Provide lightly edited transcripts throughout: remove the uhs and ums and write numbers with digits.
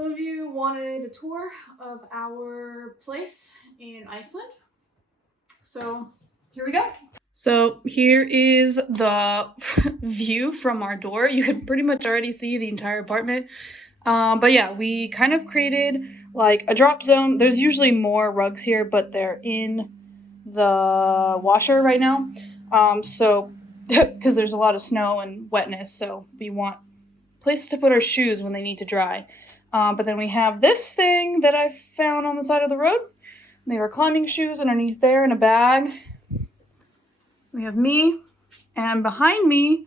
Some of you wanted a tour of our place in Iceland, so here we go. So here is the view from our door. You can pretty much already see the entire apartment. But yeah, we kind of created like a drop zone. There's usually more rugs here, but they're in the washer right now. So because there's a lot of snow and wetness, so we want places to put our shoes when they need to dry. But then we have this thing that I found on the side of the road. They were climbing shoes underneath there in a bag. We have me, and behind me,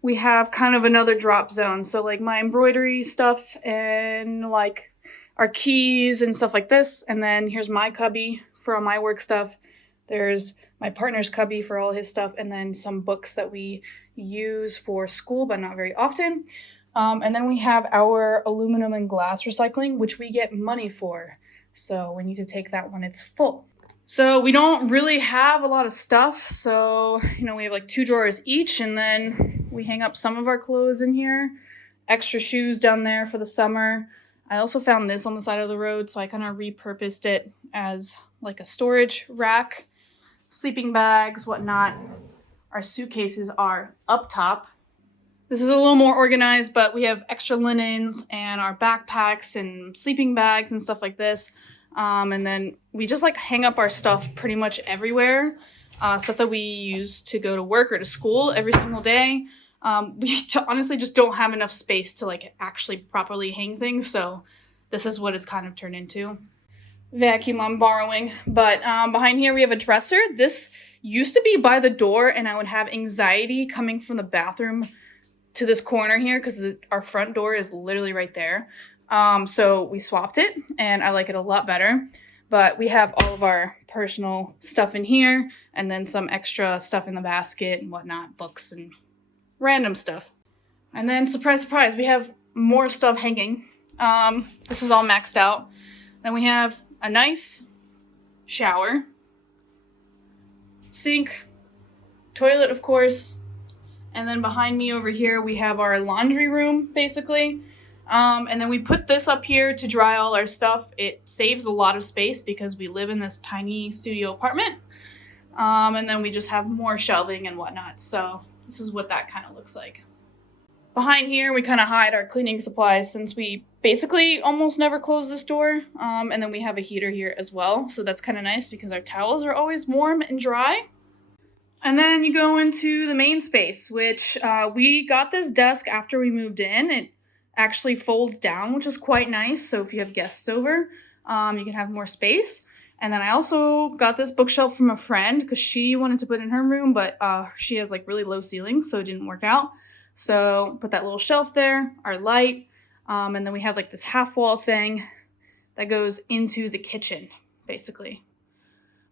we have kind of another drop zone. So like my embroidery stuff and like our keys and stuff like this. And then here's my cubby for all my work stuff. There's my partner's cubby for all his stuff. And then some books that we use for school, but not very often. And then we have our aluminum and glass recycling, which we get money for. So we need to take that when it's full. So we don't really have a lot of stuff. So, we have like 2 drawers each, and then we hang up some of our clothes in here. Extra shoes down there for the summer. I also found this on the side of the road, so I kind of repurposed it as like a storage rack. Sleeping bags, whatnot. Our suitcases are up top. This is a little more organized, but we have extra linens and our backpacks and sleeping bags and stuff like this. And then we just like hang up our stuff pretty much everywhere. Stuff that we use to go to work or to school every single day. We honestly just don't have enough space to like actually properly hang things. So this is what it's kind of turned into. Vacuum I'm borrowing. But behind here we have a dresser. This used to be by the door, and I would have anxiety coming from the bathroom to this corner here because our front door is literally right there. So we swapped it, and I like it a lot better. But we have all of our personal stuff in here, and then some extra stuff in the basket and whatnot, books and random stuff. And then, surprise, surprise, we have more stuff hanging. This is all maxed out. Then we have a nice shower, sink, toilet, of course. And then behind me over here, we have our laundry room, basically. And then we put this up here to dry all our stuff. It saves a lot of space because we live in this tiny studio apartment. And then we just have more shelving and whatnot. So this is what that kind of looks like. Behind here, we kind of hide our cleaning supplies since we basically almost never close this door. And then we have a heater here as well. So that's kind of nice because our towels are always warm and dry. And then you go into the main space, which we got this desk after we moved in. It actually folds down, which is quite nice. So if you have guests over, you can have more space. And then I also got this bookshelf from a friend because she wanted to put in her room, but she has like really low ceilings, so it didn't work out. So put that little shelf there, our light, and then we have like this half wall thing that goes into the kitchen, basically.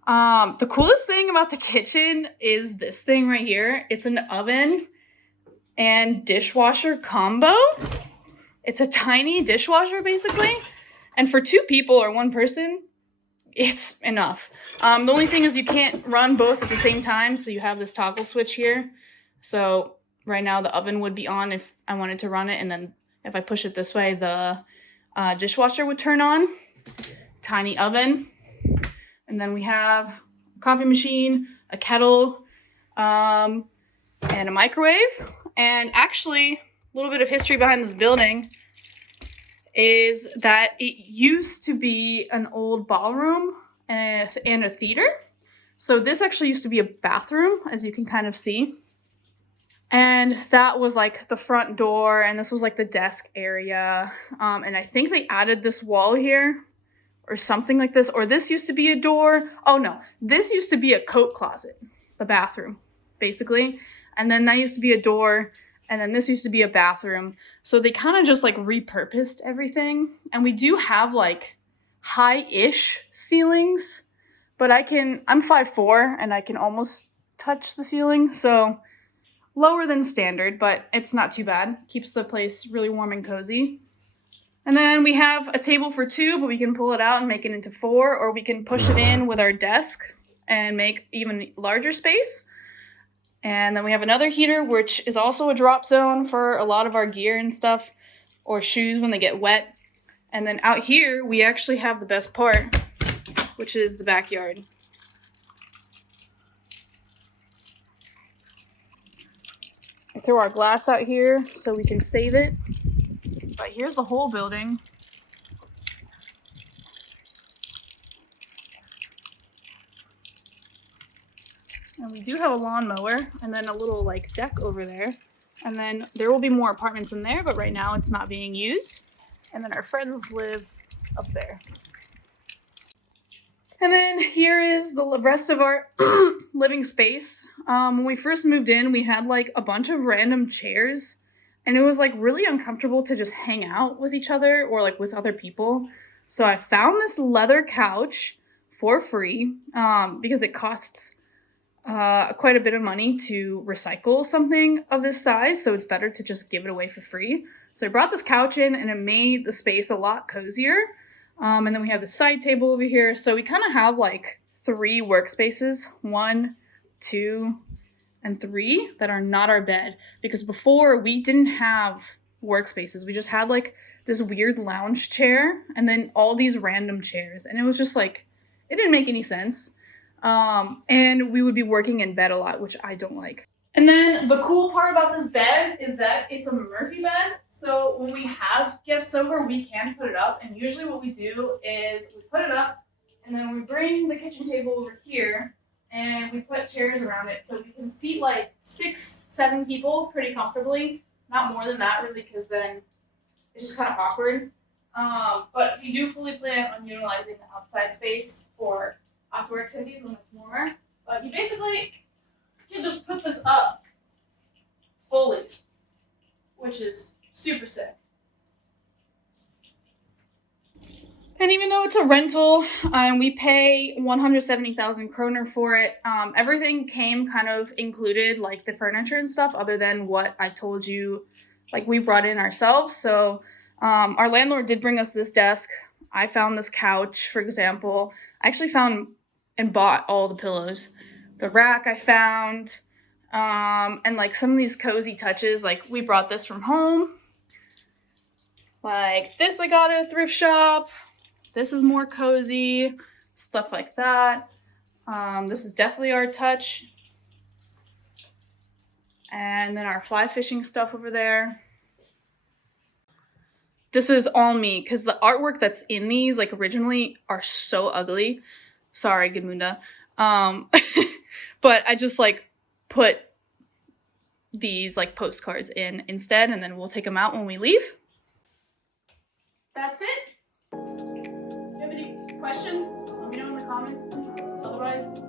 The coolest thing about the kitchen is this thing right here. It's an oven and dishwasher combo. It's a tiny dishwasher, basically. And for 2 people or 1 person, it's enough. The only thing is you can't run both at the same time, so you have this toggle switch here. So right now the oven would be on if I wanted to run it, and then if I push it this way, the dishwasher would turn on. Tiny oven. And then we have a coffee machine, a kettle, and a microwave. And actually, a little bit of history behind this building is that it used to be an old ballroom and a theater. So this actually used to be a bathroom, as you can kind of see. And that was like the front door, and this was like the desk area. And I think they added this wall here or something like this, or this used to be a door. Oh no, this used to be a coat closet, the bathroom, basically. And then that used to be a door, and then this used to be a bathroom. So they kind of just like repurposed everything. And we do have like high-ish ceilings, but I'm 5'4", and I can almost touch the ceiling. So lower than standard, but it's not too bad. Keeps the place really warm and cozy. And then we have a table for 2, but we can pull it out and make it into 4, or we can push it in with our desk and make even larger space. And then we have another heater, which is also a drop zone for a lot of our gear and stuff, or shoes when they get wet. And then out here, we actually have the best part, which is the backyard. I throw our glass out here so we can save it. But here's the whole building. And we do have a lawnmower and then a little like deck over there. And then there will be more apartments in there, but right now it's not being used. And then our friends live up there. And then here is the rest of our living space. When we first moved in, we had like a bunch of random chairs. And it was like really uncomfortable to just hang out with each other or like with other people. So I found this leather couch for free because it costs quite a bit of money to recycle something of this size, so it's better to just give it away for free. So I brought this couch in and it made the space a lot cozier. And then we have the side table over here. So we kind of have like 3 workspaces, 1, 2, and 3 that are not our bed. Because before we didn't have workspaces. We just had like this weird lounge chair and then all these random chairs. And it was just like, it didn't make any sense. And we would be working in bed a lot, which I don't like. And then the cool part about this bed is that it's a Murphy bed. So when we have guests over, we can put it up. And usually what we do is we put it up and then we bring the kitchen table over here and we put chairs around it. So we can seat like 6, 7 people pretty comfortably. Not more than that really, because then it's just kind of awkward. But we do fully plan on utilizing the outside space for outdoor activities when it's warmer. But you basically can just put this up fully, which is super sick. And even though it's a rental and we pay 170,000 kroner for it, everything came kind of included, like the furniture and stuff, other than what I told you, like we brought in ourselves. So our landlord did bring us this desk. I found this couch, for example. I actually found and bought all the pillows. The rack I found, and like some of these cozy touches, like we brought this from home. Like this I got at a thrift shop. This is more cozy, stuff like that. This is definitely our touch. And then our fly fishing stuff over there. This is all me, because the artwork that's in these, like originally, are so ugly. Sorry, Gudmunda. But I just like put these like postcards in instead, and then we'll take them out when we leave. That's it. If you have any questions, let me know in the comments. Otherwise,